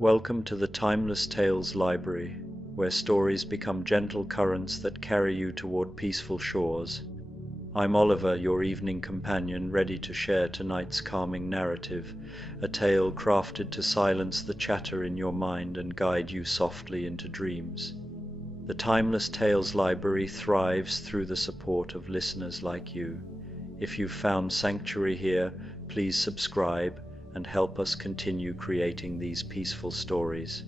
Welcome to the Timeless Tales Library, where stories become gentle currents that carry you toward peaceful shores. I'm Oliver, your evening companion, ready to share tonight's calming narrative, a tale crafted to silence the chatter in your mind and guide you softly into dreams. The Timeless Tales Library thrives through the support of listeners like you. If you've found sanctuary here, please subscribe and help us continue creating these peaceful stories.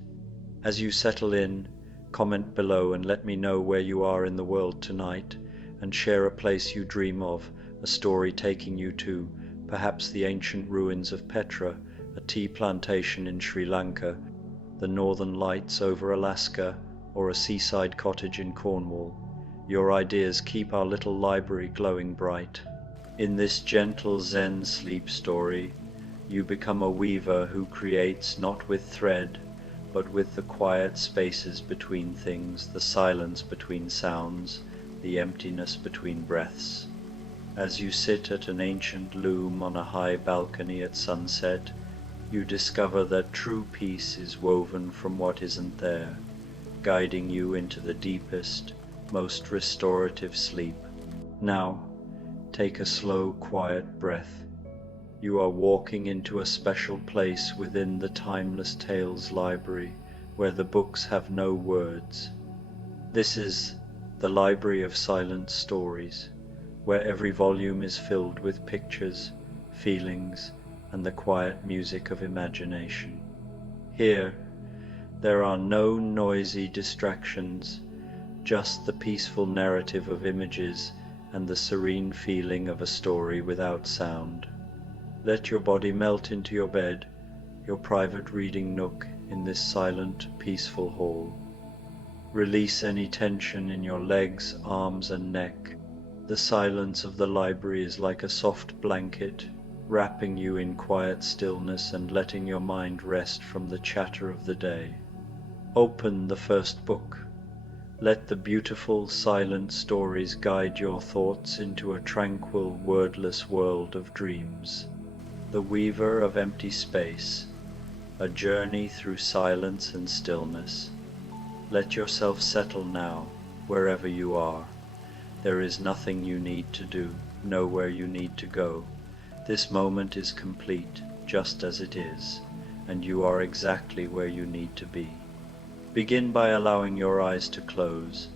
As you settle in, comment below and let me know where you are in the world tonight, and share a place you dream of, a story taking you to, perhaps the ancient ruins of Petra, a tea plantation in Sri Lanka, the northern lights over Alaska, or a seaside cottage in Cornwall. Your ideas keep our little library glowing bright. In this gentle Zen sleep story, you become a weaver who creates not with thread, but with the quiet spaces between things, the silence between sounds, the emptiness between breaths. As you sit at an ancient loom on a high balcony at sunset, you discover that true peace is woven from what isn't there, guiding you into the deepest, most restorative sleep. Now, take a slow, quiet breath. You are walking into a special place within the Timeless Tales Library, where the books have no words. This is the Library of Silent Stories, where every volume is filled with pictures, feelings, and the quiet music of imagination. Here, there are no noisy distractions, just the peaceful narrative of images and the serene feeling of a story without sound. Let your body melt into your bed, your private reading nook in this silent, peaceful hall. Release any tension in your legs, arms, and neck. The silence of the library is like a soft blanket, wrapping you in quiet stillness and letting your mind rest from the chatter of the day. Open the first book. Let the beautiful, silent stories guide your thoughts into a tranquil, wordless world of dreams. The Weaver of Empty Space, a journey through silence and stillness. Let yourself settle now, wherever you are. There is nothing you need to do, nowhere you need to go. This moment is complete, just as it is, and you are exactly where you need to be. Begin by allowing your eyes to close,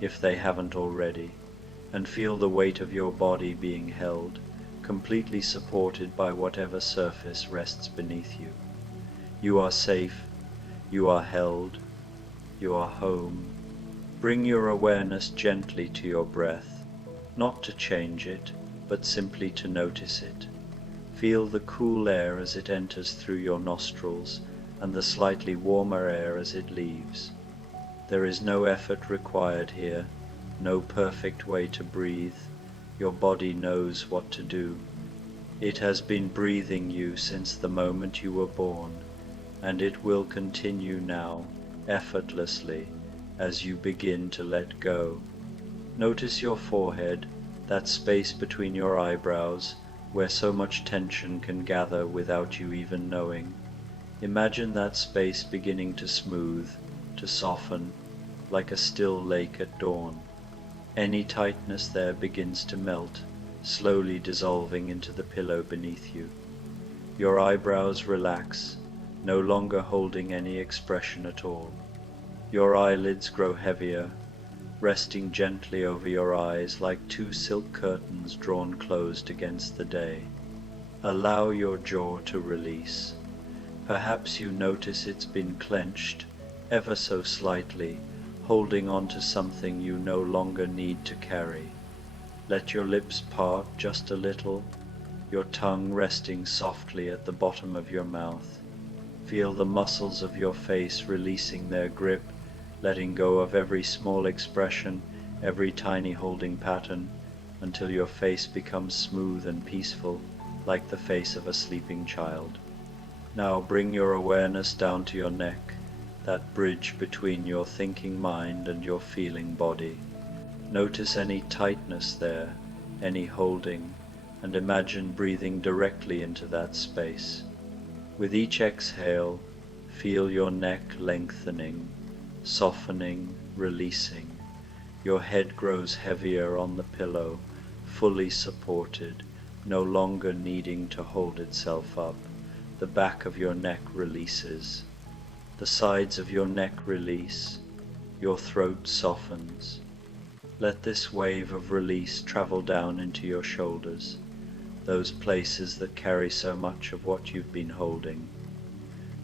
if they haven't already, and feel the weight of your body being held, completely supported by whatever surface rests beneath you. You are safe, you are held, you are home. Bring your awareness gently to your breath, not to change it, but simply to notice it. Feel the cool air as it enters through your nostrils, and the slightly warmer air as it leaves. There is no effort required here, no perfect way to breathe. Your body knows what to do. It has been breathing you since the moment you were born, and it will continue now, effortlessly, as you begin to let go. Notice your forehead, that space between your eyebrows, where so much tension can gather without you even knowing. Imagine that space beginning to smooth, to soften, like a still lake at dawn. Any tightness there begins to melt, slowly dissolving into the pillow beneath you. Your eyebrows relax, no longer holding any expression at all. Your eyelids grow heavier, resting gently over your eyes like two silk curtains drawn closed against the day. Allow your jaw to release. Perhaps you notice it's been clenched, ever so slightly, holding on to something you no longer need to carry. Let your lips part just a little, your tongue resting softly at the bottom of your mouth. Feel the muscles of your face releasing their grip, letting go of every small expression, every tiny holding pattern, until your face becomes smooth and peaceful, like the face of a sleeping child. Now bring your awareness down to your neck, that bridge between your thinking mind and your feeling body. Notice any tightness there, any holding, and imagine breathing directly into that space. With each exhale, Feel your neck lengthening, softening, releasing. Your head grows heavier on the pillow, fully supported, no longer needing to hold itself up. The back of your neck releases. The sides of your neck release. Your throat softens. Let this wave of release travel down into your shoulders, those places that carry so much of what you've been holding.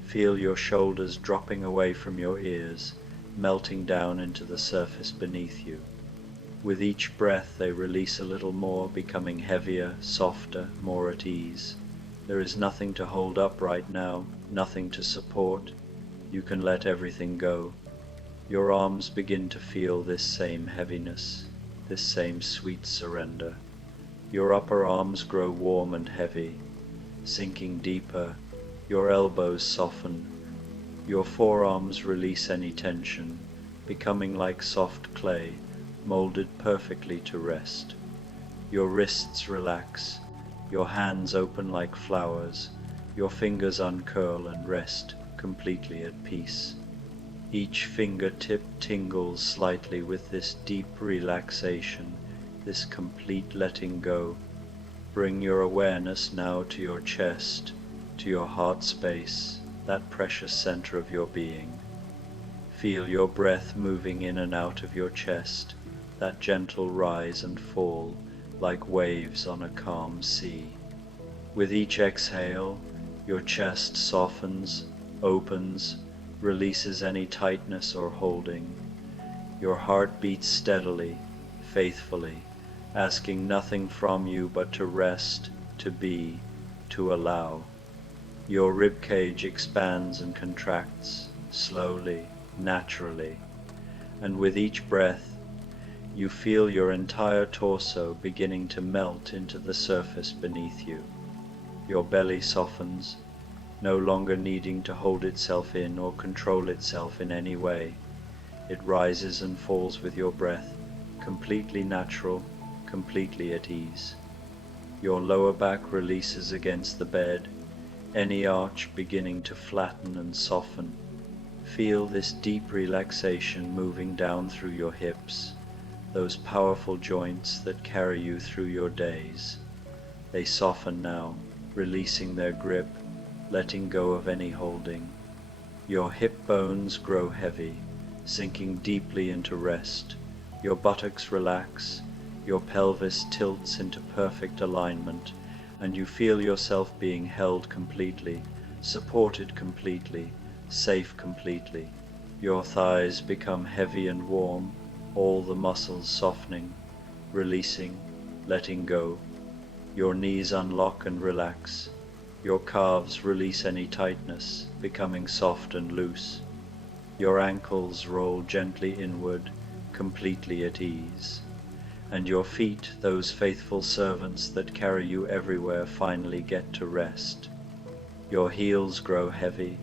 Feel your shoulders dropping away from your ears, melting down into the surface beneath you. With each breath they release a little more, becoming heavier, softer, more at ease. There is nothing to hold up right now, nothing to support. You can let everything go. Your arms begin to feel this same heaviness, this same sweet surrender. Your upper arms grow warm and heavy, sinking deeper. Your elbows soften. Your forearms release any tension, becoming like soft clay, molded perfectly to rest. Your wrists relax. Your hands open like flowers. Your fingers uncurl and rest, completely at peace. Each fingertip tingles slightly with this deep relaxation, this complete letting go. Bring your awareness now to your chest, to your heart space, that precious center of your being. Feel your breath moving in and out of your chest, that gentle rise and fall, like waves on a calm sea. With each exhale, your chest softens, opens, releases any tightness or holding. Your heart beats steadily, faithfully, asking nothing from you but to rest, to be, to allow. Your ribcage expands and contracts, slowly, naturally, and with each breath, you feel your entire torso beginning to melt into the surface beneath you. Your belly softens, no longer needing to hold itself in or control itself in any way. It rises and falls with your breath, completely natural, completely at ease. Your lower back releases against the bed, any arch beginning to flatten and soften. Feel this deep relaxation moving down through your hips, those powerful joints that carry you through your days. They soften now, releasing their grip, letting go of any holding. Your hip bones grow heavy, sinking deeply into rest. Your buttocks relax, your pelvis tilts into perfect alignment, and you feel yourself being held completely, supported completely, safe completely. Your thighs become heavy and warm, all the muscles softening, releasing, letting go. Your knees unlock and relax. Your calves release any tightness, becoming soft and loose. Your ankles roll gently inward, completely at ease. And your feet, those faithful servants that carry you everywhere, finally get to rest. Your heels grow heavy,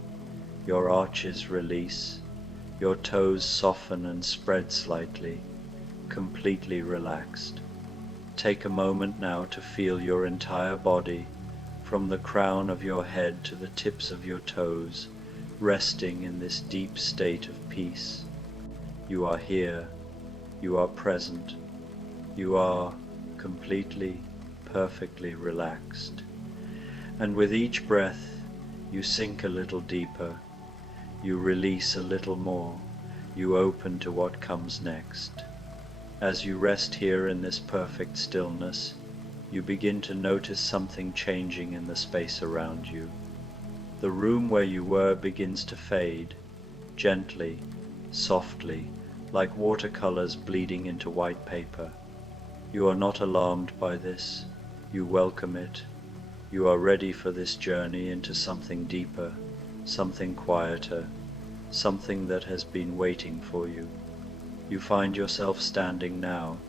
your arches release, your toes soften and spread slightly, completely relaxed. Take a moment now to feel your entire body, from the crown of your head to the tips of your toes, resting in this deep state of peace. You are here, you are present, you are completely, perfectly relaxed. And with each breath, you sink a little deeper, you release a little more, you open to what comes next. As you rest here in this perfect stillness, you begin to notice something changing in the space around you. The room where you were begins to fade, gently, softly, like watercolors bleeding into white paper. You are not alarmed by this, you welcome it. You are ready for this journey into something deeper, something quieter, something that has been waiting for you. You find yourself standing now,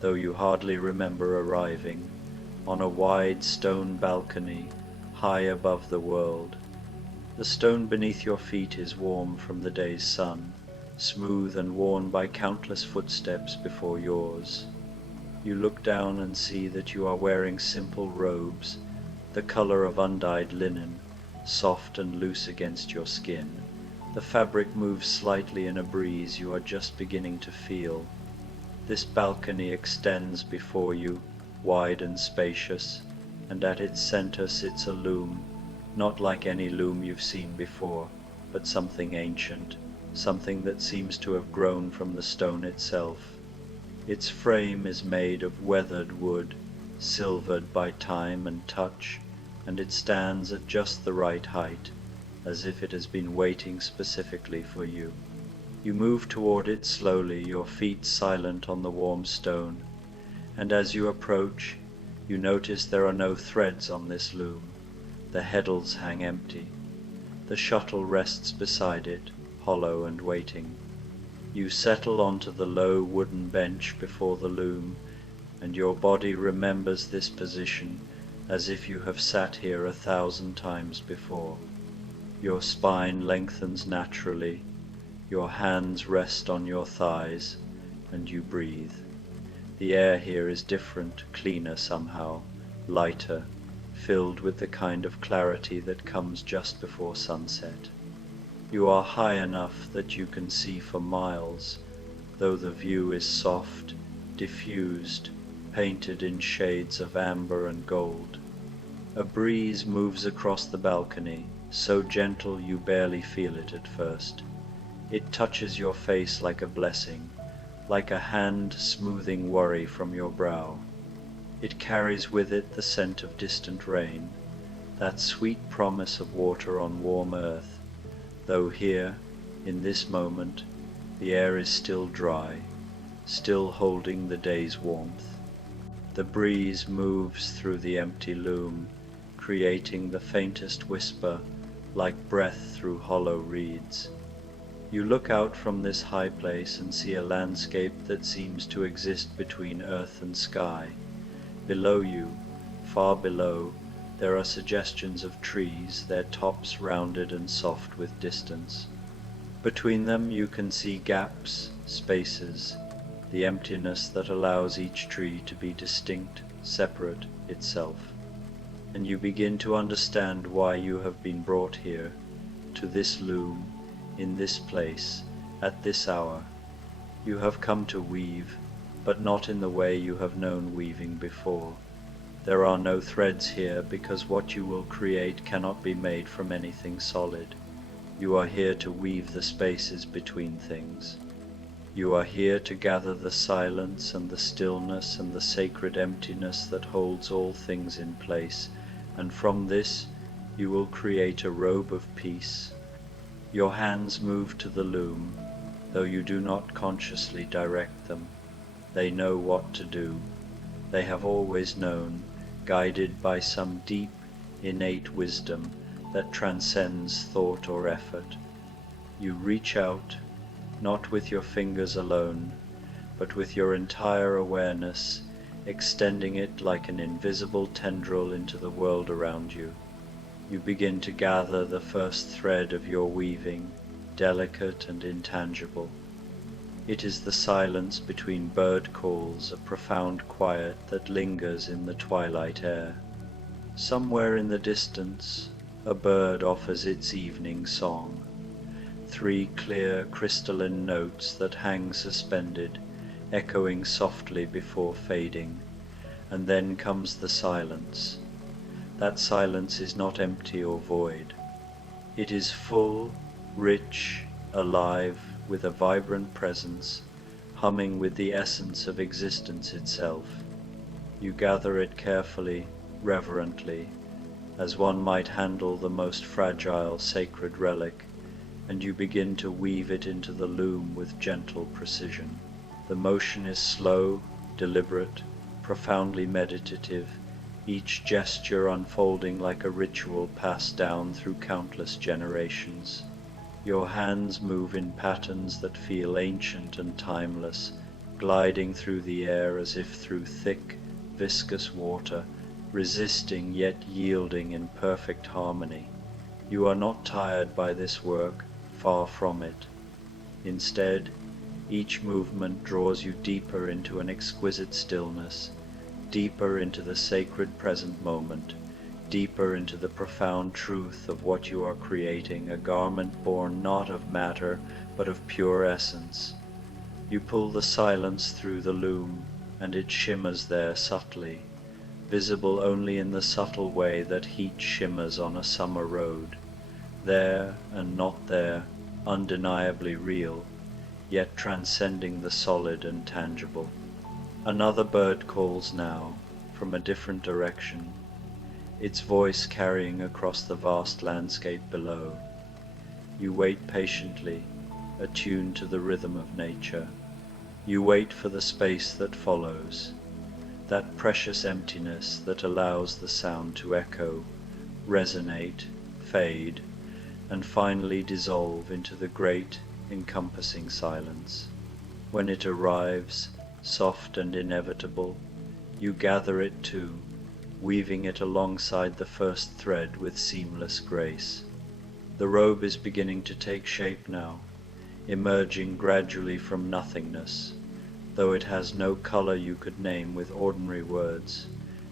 though you hardly remember arriving, on a wide stone balcony high above the world. The stone beneath your feet is warm from the day's sun, smooth and worn by countless footsteps before yours. You look down and see that you are wearing simple robes, the color of undyed linen, soft and loose against your skin. The fabric moves slightly in a breeze you are just beginning to feel. This balcony extends before you, wide and spacious, and at its center sits a loom, not like any loom you've seen before, but something ancient, something that seems to have grown from the stone itself. Its frame is made of weathered wood, silvered by time and touch, and it stands at just the right height, as if it has been waiting specifically for you. You move toward it slowly, your feet silent on the warm stone, and as you approach, you notice there are no threads on this loom. The heddles hang empty. The shuttle rests beside it, hollow and waiting. You settle onto the low wooden bench before the loom, and your body remembers this position as if you have sat here 1,000 times before. Your spine lengthens naturally, your hands rest on your thighs, and you breathe. The air here is different, cleaner somehow, lighter, filled with the kind of clarity that comes just before sunset. You are high enough that you can see for miles, though the view is soft, diffused, painted in shades of amber and gold. A breeze moves across the balcony, so gentle you barely feel it at first. It touches your face like a blessing, like a hand smoothing worry from your brow. It carries with it the scent of distant rain, that sweet promise of water on warm earth, though here, in this moment, the air is still dry, still holding the day's warmth. The breeze moves through the empty loom, creating the faintest whisper, like breath through hollow reeds. You look out from this high place and see a landscape that seems to exist between earth and sky. Below you, far below, there are suggestions of trees, their tops rounded and soft with distance. Between them you can see gaps, spaces, the emptiness that allows each tree to be distinct, separate itself. And you begin to understand why you have been brought here, to this loom, in this place, at this hour. You have come to weave, but not in the way you have known weaving before. There are no threads here because what you will create cannot be made from anything solid. You are here to weave the spaces between things. You are here to gather the silence and the stillness and the sacred emptiness that holds all things in place, and from this you will create a robe of peace. Your hands move to the loom, though you do not consciously direct them. They know what to do. They have always known, guided by some deep, innate wisdom that transcends thought or effort. You reach out, not with your fingers alone, but with your entire awareness, extending it like an invisible tendril into the world around you. You begin to gather the first thread of your weaving, delicate and intangible. It is the silence between bird calls, a profound quiet that lingers in the twilight air. Somewhere in the distance, a bird offers its evening song. 3 clear crystalline notes that hang suspended, echoing softly before fading, and then comes the silence. That silence is not empty or void. It is full, rich, alive, with a vibrant presence, humming with the essence of existence itself. You gather it carefully, reverently, as one might handle the most fragile sacred relic, and you begin to weave it into the loom with gentle precision. The motion is slow, deliberate, profoundly meditative, each gesture unfolding like a ritual passed down through countless generations. Your hands move in patterns that feel ancient and timeless, gliding through the air as if through thick, viscous water, resisting yet yielding in perfect harmony. You are not tired by this work, far from it. Instead, each movement draws you deeper into an exquisite stillness, deeper into the sacred present moment, deeper into the profound truth of what you are creating, a garment born not of matter, but of pure essence. You pull the silence through the loom, and it shimmers there subtly, visible only in the subtle way that heat shimmers on a summer road, there and not there, undeniably real, yet transcending the solid and tangible. Another bird calls now, from a different direction, its voice carrying across the vast landscape below. You wait patiently, attuned to the rhythm of nature. You wait for the space that follows, that precious emptiness that allows the sound to echo, resonate, fade, and finally dissolve into the great, encompassing silence. When it arrives, soft and inevitable, you gather it too, weaving it alongside the first thread with seamless grace. The robe is beginning to take shape now, emerging gradually from nothingness, though it has no color you could name with ordinary words,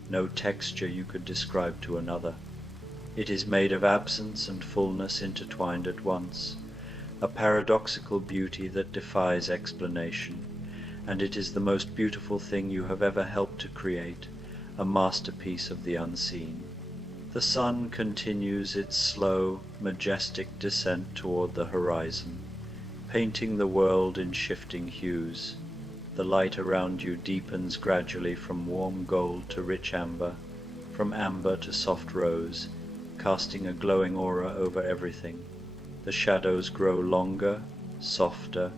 no texture you could describe to another. It is made of absence and fullness intertwined at once, a paradoxical beauty that defies explanation, and it is the most beautiful thing you have ever helped to create, a masterpiece of the unseen. The sun continues its slow, majestic descent toward the horizon, painting the world in shifting hues. The light around you deepens gradually from warm gold to rich amber, from amber to soft rose, casting a glowing aura over everything. The shadows grow longer, softer,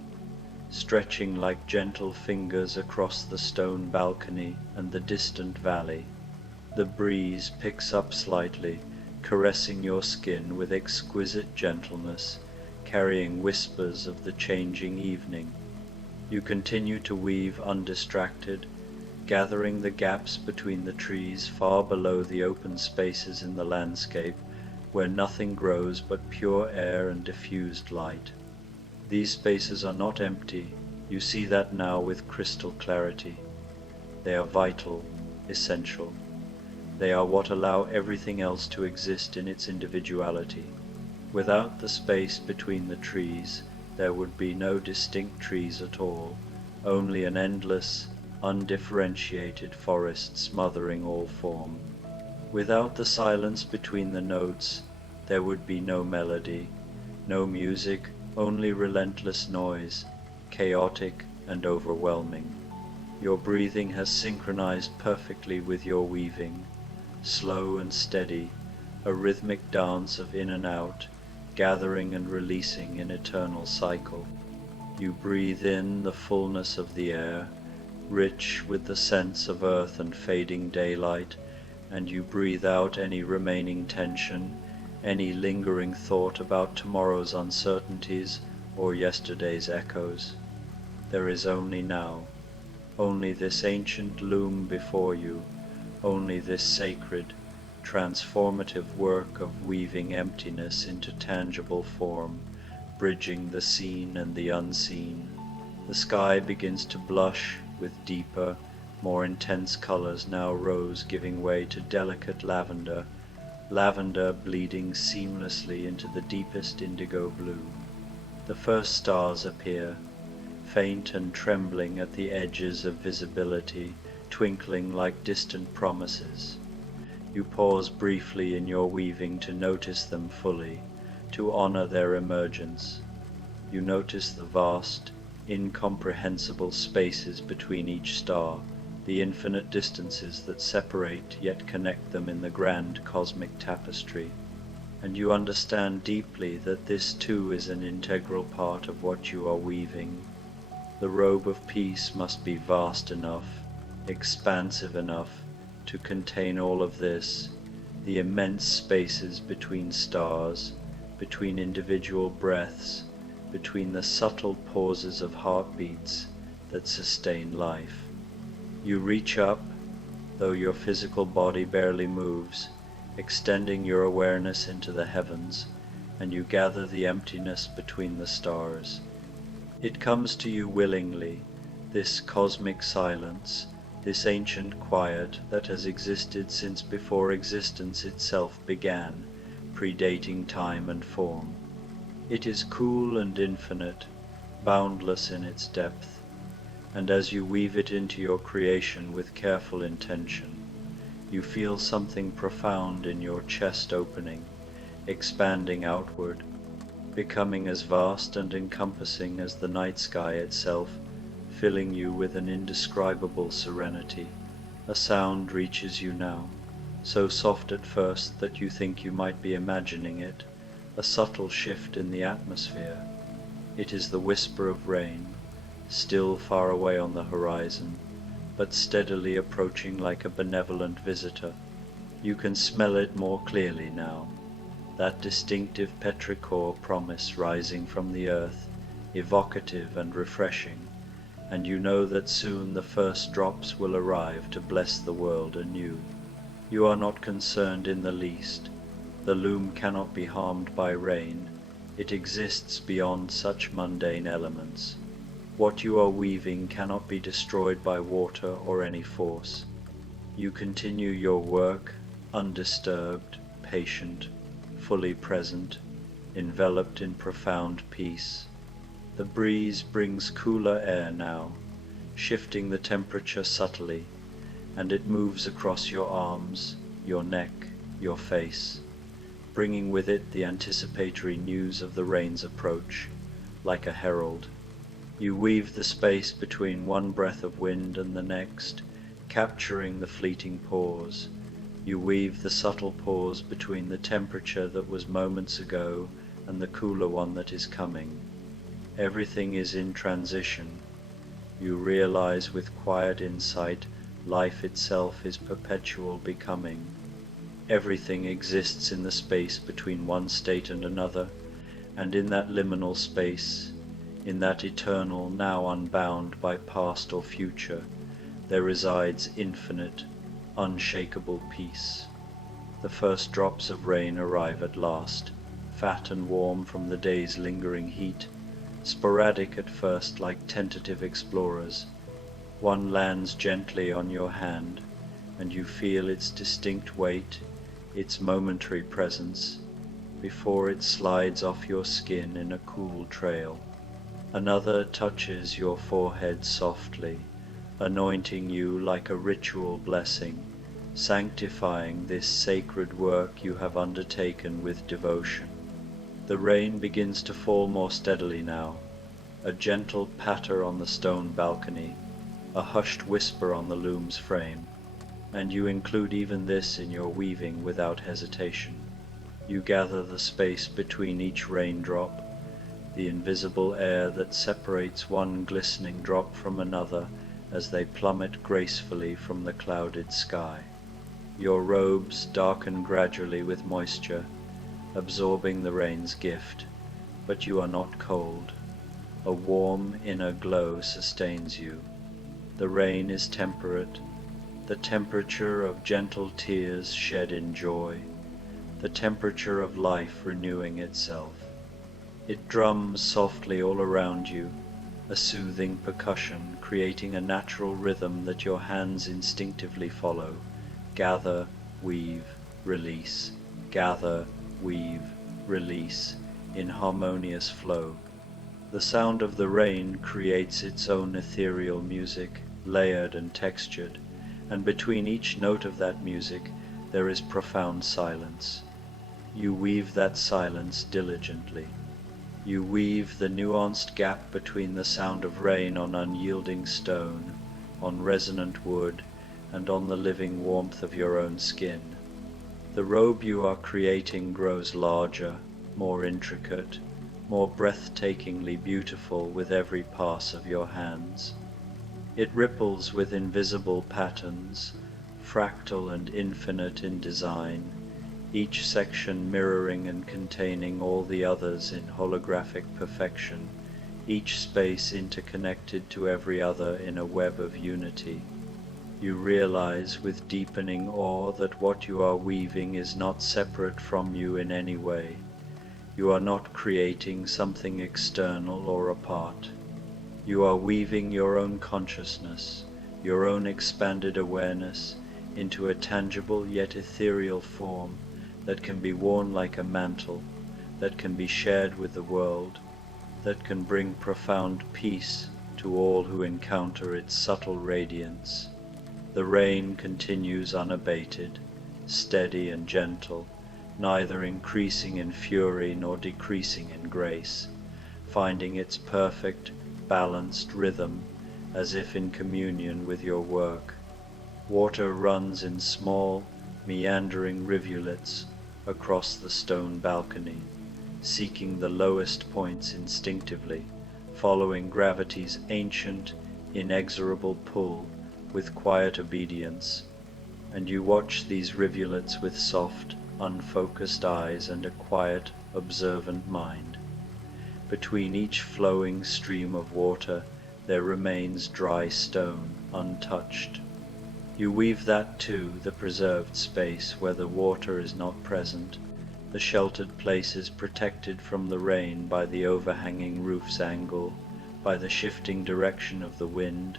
stretching like gentle fingers across the stone balcony and the distant valley. The breeze picks up slightly, caressing your skin with exquisite gentleness, carrying whispers of the changing evening. You continue to weave undistracted, gathering the gaps between the trees far below the open spaces in the landscape where nothing grows but pure air and diffused light. These spaces are not empty, you see that now with crystal clarity. They are vital, essential. They are what allow everything else to exist in its individuality. Without the space between the trees, there would be no distinct trees at all, only an endless, undifferentiated forest smothering all form. Without the silence between the notes, there would be no melody, no music, only relentless noise, chaotic and overwhelming. Your breathing has synchronized perfectly with your weaving, slow and steady, a rhythmic dance of in and out, gathering and releasing in eternal cycle. You breathe in the fullness of the air, rich with the sense of earth and fading daylight, and you breathe out any remaining tension, any lingering thought about tomorrow's uncertainties or yesterday's echoes. There is only now, only this ancient loom before you, only this sacred, transformative work of weaving emptiness into tangible form, bridging the seen and the unseen. The sky begins to blush with deeper, more intense colors, now rose giving way to delicate lavender, lavender bleeding seamlessly into the deepest indigo blue. The first stars appear, faint and trembling at the edges of visibility, twinkling like distant promises. You pause briefly in your weaving to notice them fully, to honor their emergence. You notice the vast, incomprehensible spaces between each star, the infinite distances that separate yet connect them in the grand cosmic tapestry. And you understand deeply that this too is an integral part of what you are weaving. The robe of peace must be vast enough, expansive enough, to contain all of this, the immense spaces between stars, between individual breaths, between the subtle pauses of heartbeats that sustain life. You reach up, though your physical body barely moves, extending your awareness into the heavens, and you gather the emptiness between the stars. It comes to you willingly, this cosmic silence, this ancient quiet that has existed since before existence itself began, predating time and form. It is cool and infinite, boundless in its depth, and as you weave it into your creation with careful intention, you feel something profound in your chest opening, expanding outward, becoming as vast and encompassing as the night sky itself, filling you with an indescribable serenity. A sound reaches you now, so soft at first that you think you might be imagining it, a subtle shift in the atmosphere. It is the whisper of rain, still far away on the horizon, but steadily approaching like a benevolent visitor. You can smell it more clearly now, that distinctive petrichor promise rising from the earth, evocative and refreshing, and you know that soon the first drops will arrive to bless the world anew. You are not concerned in the least. The loom cannot be harmed by rain. It exists beyond such mundane elements. What you are weaving cannot be destroyed by water or any force. You continue your work, undisturbed, patient, fully present, enveloped in profound peace. The breeze brings cooler air now, shifting the temperature subtly, and it moves across your arms, your neck, your face, bringing with it the anticipatory news of the rain's approach, like a herald. You weave the space between one breath of wind and the next, capturing the fleeting pause. You weave the subtle pause between the temperature that was moments ago and the cooler one that is coming. Everything is in transition. You realize with quiet insight life itself is perpetual becoming. Everything exists in the space between one state and another, and in that liminal space, in that eternal, now unbound by past or future, there resides infinite, unshakable peace. The first drops of rain arrive at last, fat and warm from the day's lingering heat, sporadic at first like tentative explorers. One lands gently on your hand, and you feel its distinct weight, its momentary presence, before it slides off your skin in a cool trail. Another touches your forehead softly, anointing you like a ritual blessing, sanctifying this sacred work you have undertaken with devotion. The rain begins to fall more steadily now, a gentle patter on the stone balcony, a hushed whisper on the loom's frame, and you include even this in your weaving without hesitation. You gather the space between each raindrop, the invisible air that separates one glistening drop from another as they plummet gracefully from the clouded sky. Your robes darken gradually with moisture, absorbing the rain's gift, but you are not cold. A warm inner glow sustains you. The rain is temperate, the temperature of gentle tears shed in joy, the temperature of life renewing itself. It drums softly all around you, a soothing percussion creating a natural rhythm that your hands instinctively follow. Gather, weave, release, gather, weave, release, in harmonious flow. The sound of the rain creates its own ethereal music, layered and textured, and between each note of that music there is profound silence. You weave that silence diligently. You weave the nuanced gap between the sound of rain on unyielding stone, on resonant wood, and on the living warmth of your own skin. The robe you are creating grows larger, more intricate, more breathtakingly beautiful with every pass of your hands. It ripples with invisible patterns, fractal and infinite in design, each section mirroring and containing all the others in holographic perfection, each space interconnected to every other in a web of unity. You realize with deepening awe that what you are weaving is not separate from you in any way. You are not creating something external or apart. You are weaving your own consciousness, your own expanded awareness into a tangible yet ethereal form that can be worn like a mantle, that can be shared with the world, that can bring profound peace to all who encounter its subtle radiance. The rain continues unabated, steady and gentle, neither increasing in fury nor decreasing in grace, finding its perfect, balanced rhythm as if in communion with your work. Water runs in small, meandering rivulets across the stone balcony, seeking the lowest points instinctively, following gravity's ancient, inexorable pull with quiet obedience, and you watch these rivulets with soft, unfocused eyes and a quiet, observant mind. Between each flowing stream of water there remains dry stone, untouched. You weave that too, the preserved space where the water is not present, the sheltered places protected from the rain by the overhanging roof's angle, by the shifting direction of the wind,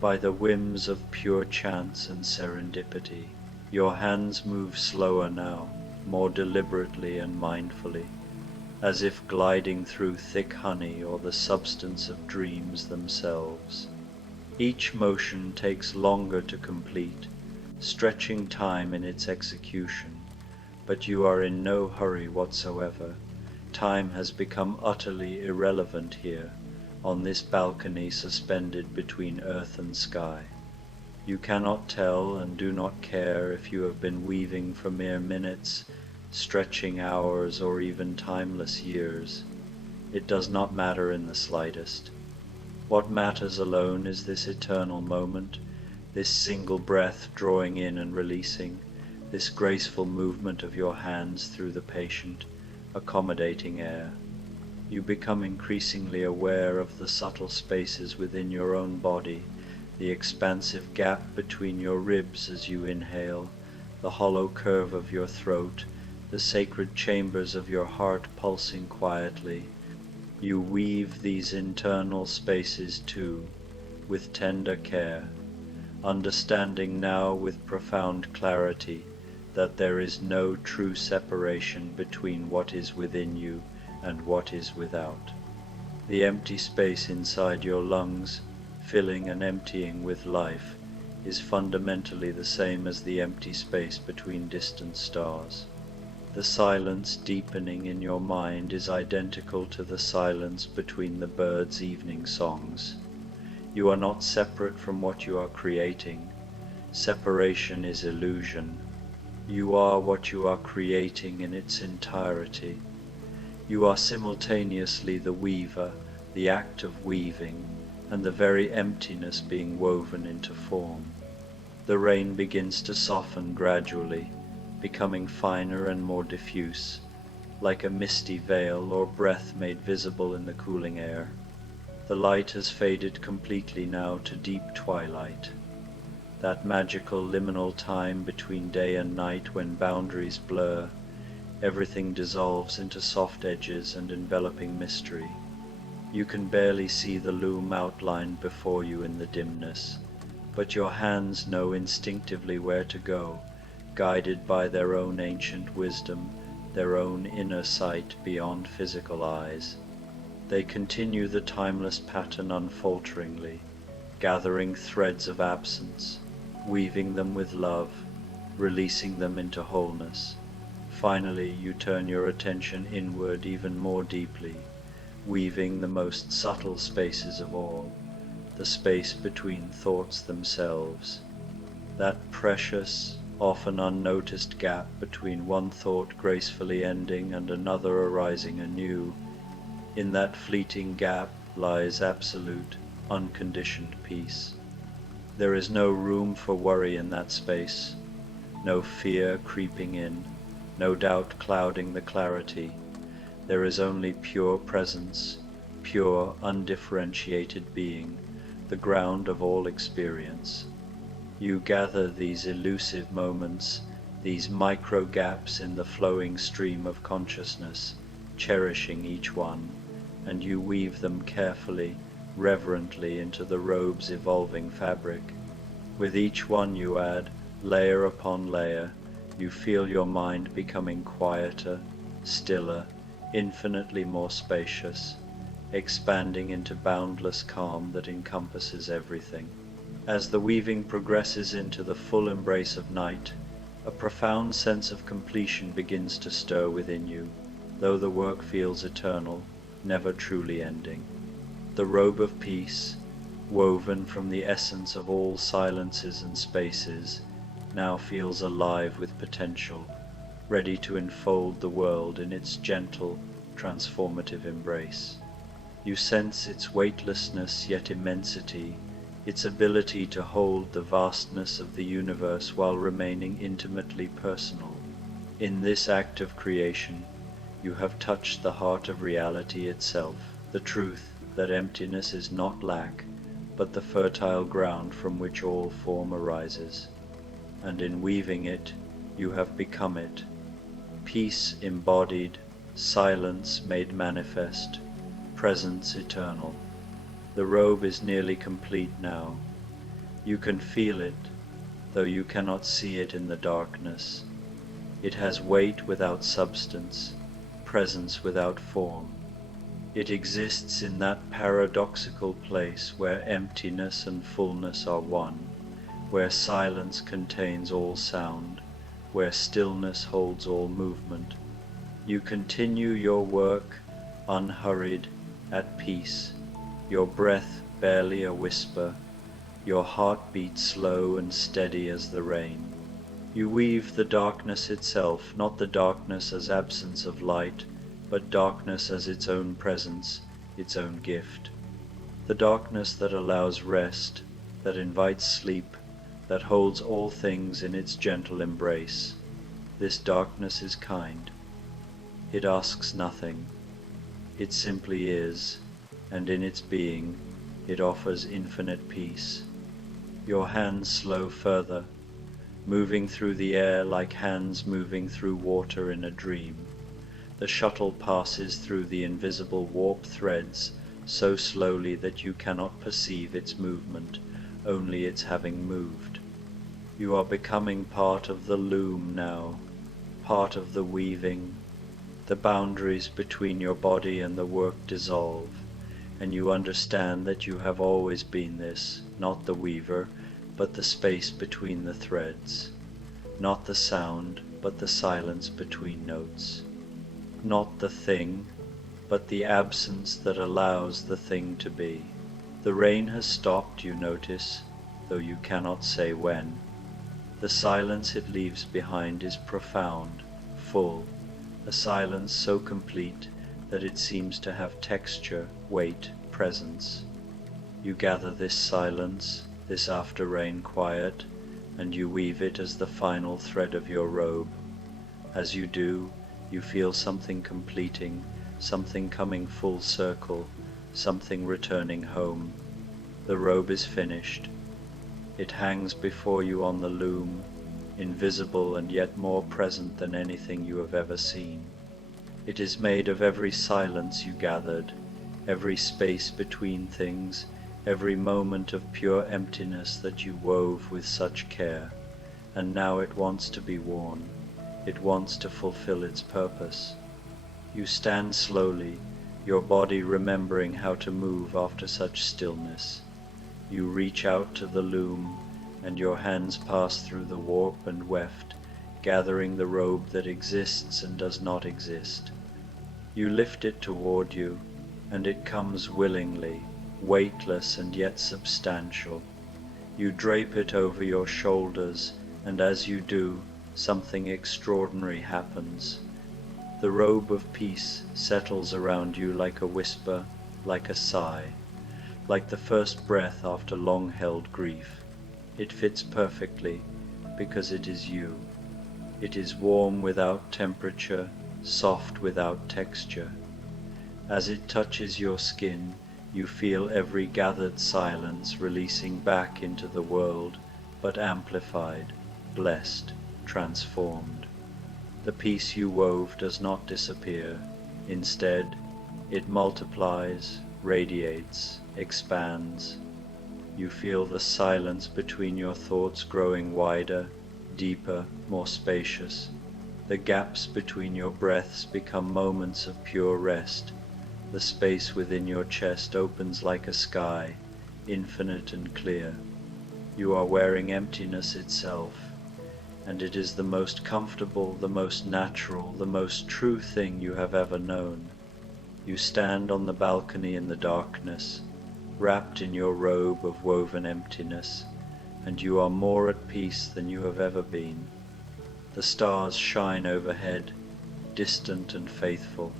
by the whims of pure chance and serendipity. Your hands move slower now, more deliberately and mindfully, as if gliding through thick honey or the substance of dreams themselves. Each motion takes longer to complete, stretching time in its execution, but you are in no hurry whatsoever. Time has become utterly irrelevant here, on this balcony suspended between earth and sky. You cannot tell and do not care if you have been weaving for mere minutes, stretching hours, or even timeless years. It does not matter in the slightest. What matters alone is this eternal moment, this single breath drawing in and releasing, this graceful movement of your hands through the patient, accommodating air. You become increasingly aware of the subtle spaces within your own body, the expansive gap between your ribs as you inhale, the hollow curve of your throat, the sacred chambers of your heart pulsing quietly. You weave these internal spaces too, with tender care, understanding now with profound clarity that there is no true separation between what is within you and what is without. The empty space inside your lungs, filling and emptying with life, is fundamentally the same as the empty space between distant stars. The silence deepening in your mind is identical to the silence between the birds' evening songs. You are not separate from what you are creating. Separation is illusion. You are what you are creating in its entirety. You are simultaneously the weaver, the act of weaving, and the very emptiness being woven into form. The rain begins to soften gradually, becoming finer and more diffuse, like a misty veil or breath made visible in the cooling air. The light has faded completely now to deep twilight, that magical liminal time between day and night when boundaries blur, everything dissolves into soft edges and enveloping mystery. You can barely see the loom outlined before you in the dimness, but your hands know instinctively where to go, guided by their own ancient wisdom, their own inner sight beyond physical eyes. They continue the timeless pattern unfalteringly, gathering threads of absence, weaving them with love, releasing them into wholeness. Finally, you turn your attention inward even more deeply, weaving the most subtle spaces of all, the space between thoughts themselves, that precious, often unnoticed gap between one thought gracefully ending and another arising anew. In that fleeting gap lies absolute, unconditioned peace. There is no room for worry in that space, no fear creeping in, no doubt clouding the clarity. There is only pure presence, pure, undifferentiated being, the ground of all experience. You gather these elusive moments, these micro gaps in the flowing stream of consciousness, cherishing each one, and you weave them carefully, reverently into the robe's evolving fabric, With each one you add, layer upon layer, you feel your mind becoming quieter, stiller, infinitely more spacious, expanding into boundless calm that encompasses everything. As the weaving progresses into the full embrace of night, a profound sense of completion begins to stir within you, though the work feels eternal, never truly ending. The robe of peace, woven from the essence of all silences and spaces, now feels alive with potential, ready to enfold the world in its gentle, transformative embrace. You sense its weightlessness yet immensity, its ability to hold the vastness of the universe while remaining intimately personal. In this act of creation, you have touched the heart of reality itself, the truth that emptiness is not lack, but the fertile ground from which all form arises. And in weaving it, you have become it. Peace embodied, silence made manifest, presence eternal. The robe is nearly complete now. You can feel it, though you cannot see it in the darkness. It has weight without substance, presence without form. It exists in that paradoxical place where emptiness and fullness are one, where silence contains all sound, where stillness holds all movement. You continue your work, unhurried, at peace, your breath barely a whisper, your heartbeat slow and steady as the rain. You weave the darkness itself, not the darkness as absence of light, but darkness as its own presence, its own gift. The darkness that allows rest, that invites sleep, that holds all things in its gentle embrace. This darkness is kind. It asks nothing. It simply is, and in its being, it offers infinite peace. Your hands slow further, moving through the air like hands moving through water in a dream. The shuttle passes through the invisible warp threads so slowly that you cannot perceive its movement, only its having moved. You are becoming part of the loom now, part of the weaving. The boundaries between your body and the work dissolve, and you understand that you have always been this, not the weaver, but the space between the threads, not the sound, but the silence between notes, not the thing, but the absence that allows the thing to be. The rain has stopped, you notice, though you cannot say when. The silence it leaves behind is profound, full, a silence so complete that it seems to have texture, weight, presence. You gather this silence, this after-rain quiet, and you weave it as the final thread of your robe. As you do, you feel something completing, something coming full circle, something returning home. The robe is finished. It hangs before you on the loom, invisible and yet more present than anything you have ever seen. It is made of every silence you gathered, every space between things, every moment of pure emptiness that you wove with such care, and now it wants to be worn. It wants to fulfill its purpose. You stand slowly, your body remembering how to move after such stillness. You reach out to the loom, and your hands pass through the warp and weft, gathering the robe that exists and does not exist. You lift it toward you, and it comes willingly, weightless and yet substantial. You drape it over your shoulders, and as you do, something extraordinary happens. The robe of peace settles around you like a whisper, like a sigh, like the first breath after long-held grief. It fits perfectly, because it is you. It is warm without temperature, soft without texture. As it touches your skin, you feel every gathered silence releasing back into the world, but amplified, blessed, transformed. The peace you wove does not disappear. Instead, it multiplies, radiates, expands. You feel the silence between your thoughts growing wider, deeper, more spacious. The gaps between your breaths become moments of pure rest. The space within your chest opens like a sky, infinite and clear. You are wearing emptiness itself, and it is the most comfortable, the most natural, the most true thing you have ever known. You stand on the balcony in the darkness, wrapped in your robe of woven emptiness, and you are more at peace than you have ever been. The stars shine overhead, distant and faithful.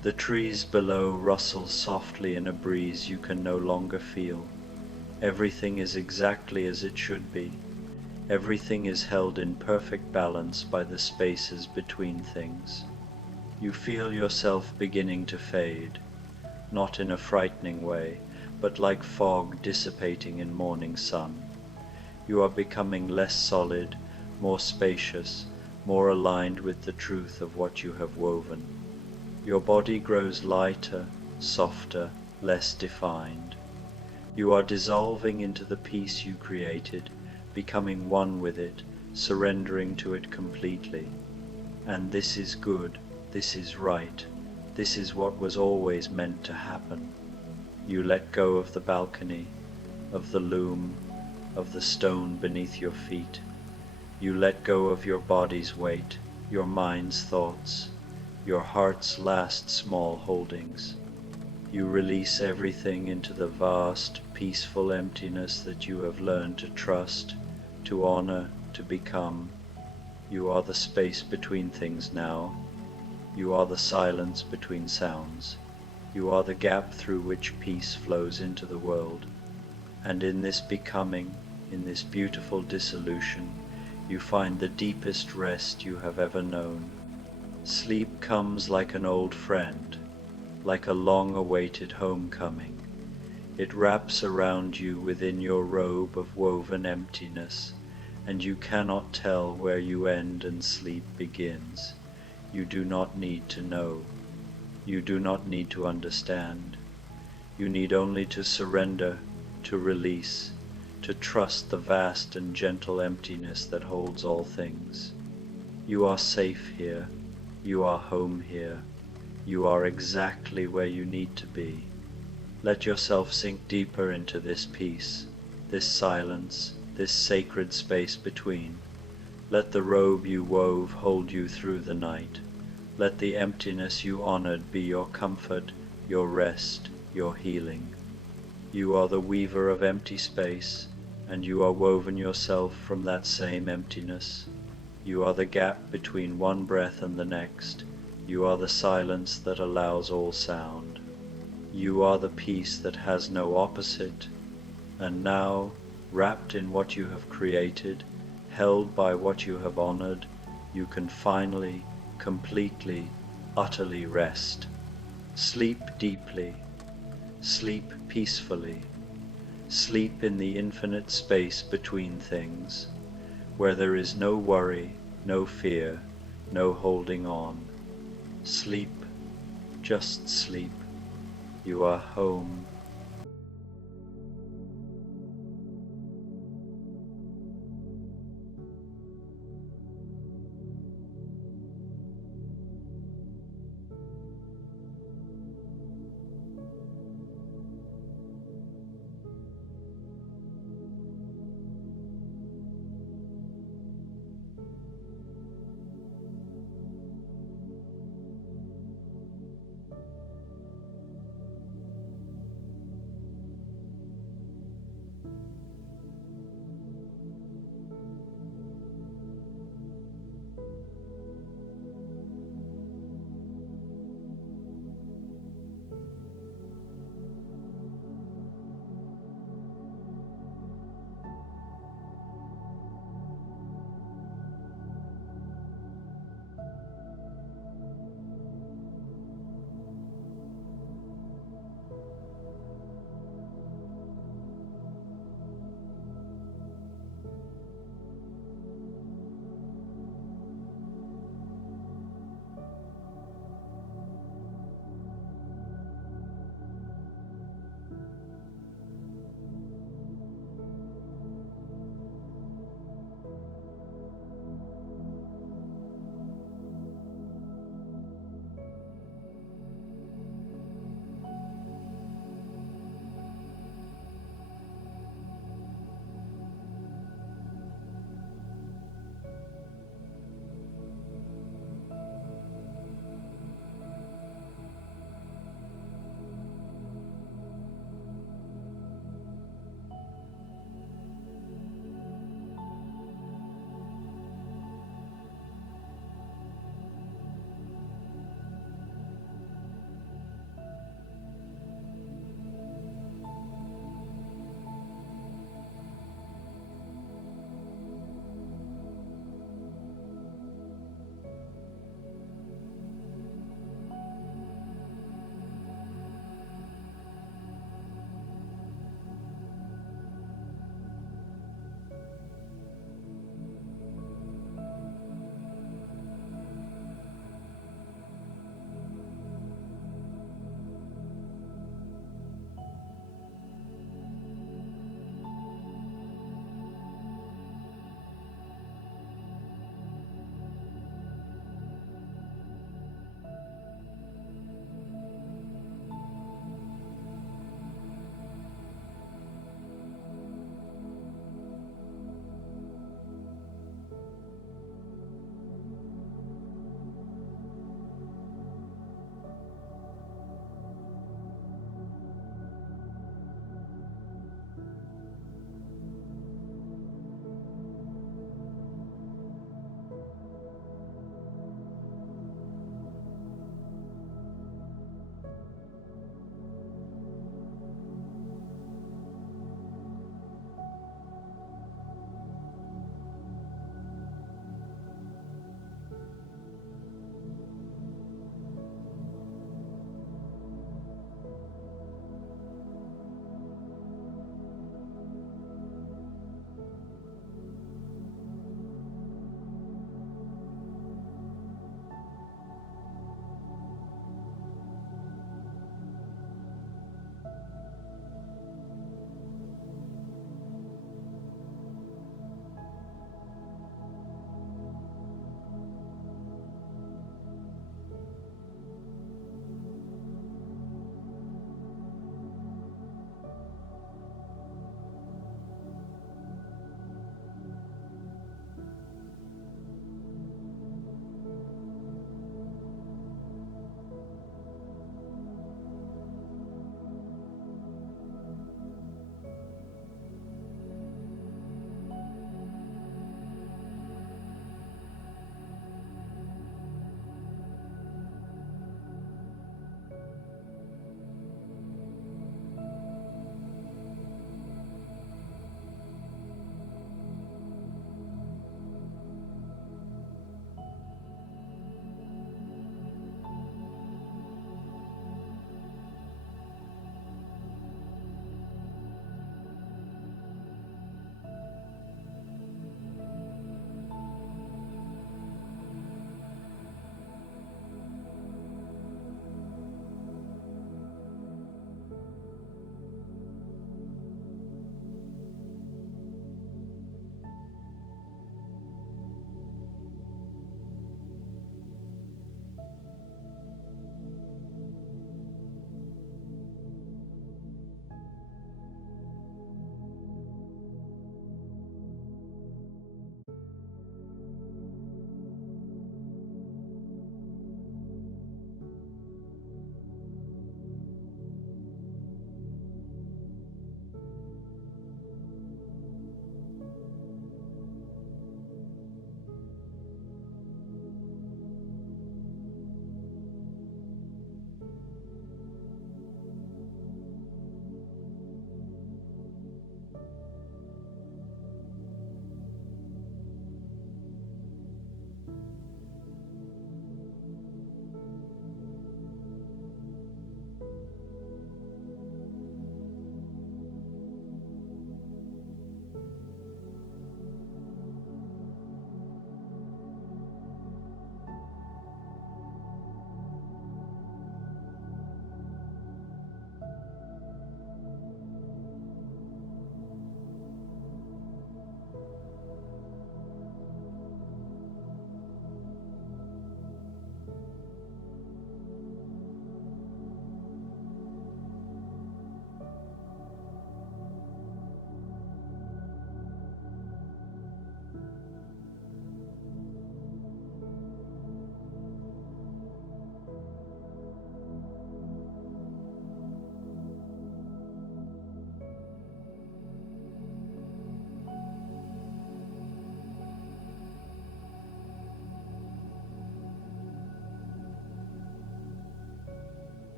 The trees below rustle softly in a breeze you can no longer feel. Everything is exactly as it should be. Everything is held in perfect balance by the spaces between things. You feel yourself beginning to fade, not in a frightening way, but like fog dissipating in morning sun. You are becoming less solid, more spacious, more aligned with the truth of what you have woven. Your body grows lighter, softer, less defined. You are dissolving into the peace you created, becoming one with it, surrendering to it completely. And this is good, this is right, this is what was always meant to happen. You let go of the balcony, of the loom, of the stone beneath your feet. You let go of your body's weight, your mind's thoughts, your heart's last small holdings. You release everything into the vast, peaceful emptiness that you have learned to trust, to honor, to become. You are the space between things now. You are the silence between sounds. You are the gap through which peace flows into the world. And in this becoming, in this beautiful dissolution, you find the deepest rest you have ever known. Sleep comes like an old friend, like a long-awaited homecoming. It wraps around you within your robe of woven emptiness, and you cannot tell where you end and sleep begins. You do not need to know. You do not need to understand. You need only to surrender, to release, to trust the vast and gentle emptiness that holds all things. You are safe here. You are home here. You are exactly where you need to be. Let yourself sink deeper into this peace, this silence, this sacred space between. Let the robe you wove hold you through the night. Let the emptiness you honored be your comfort, your rest, your healing. You are the weaver of empty space, and you are woven yourself from that same emptiness. You are the gap between one breath and the next. You are the silence that allows all sound. You are the peace that has no opposite. And now, wrapped in what you have created, held by what you have honored, you can finally, completely, utterly rest. Sleep deeply. Sleep peacefully. Sleep in the infinite space between things, where there is no worry, no fear, no holding on. Sleep, just sleep. You are home,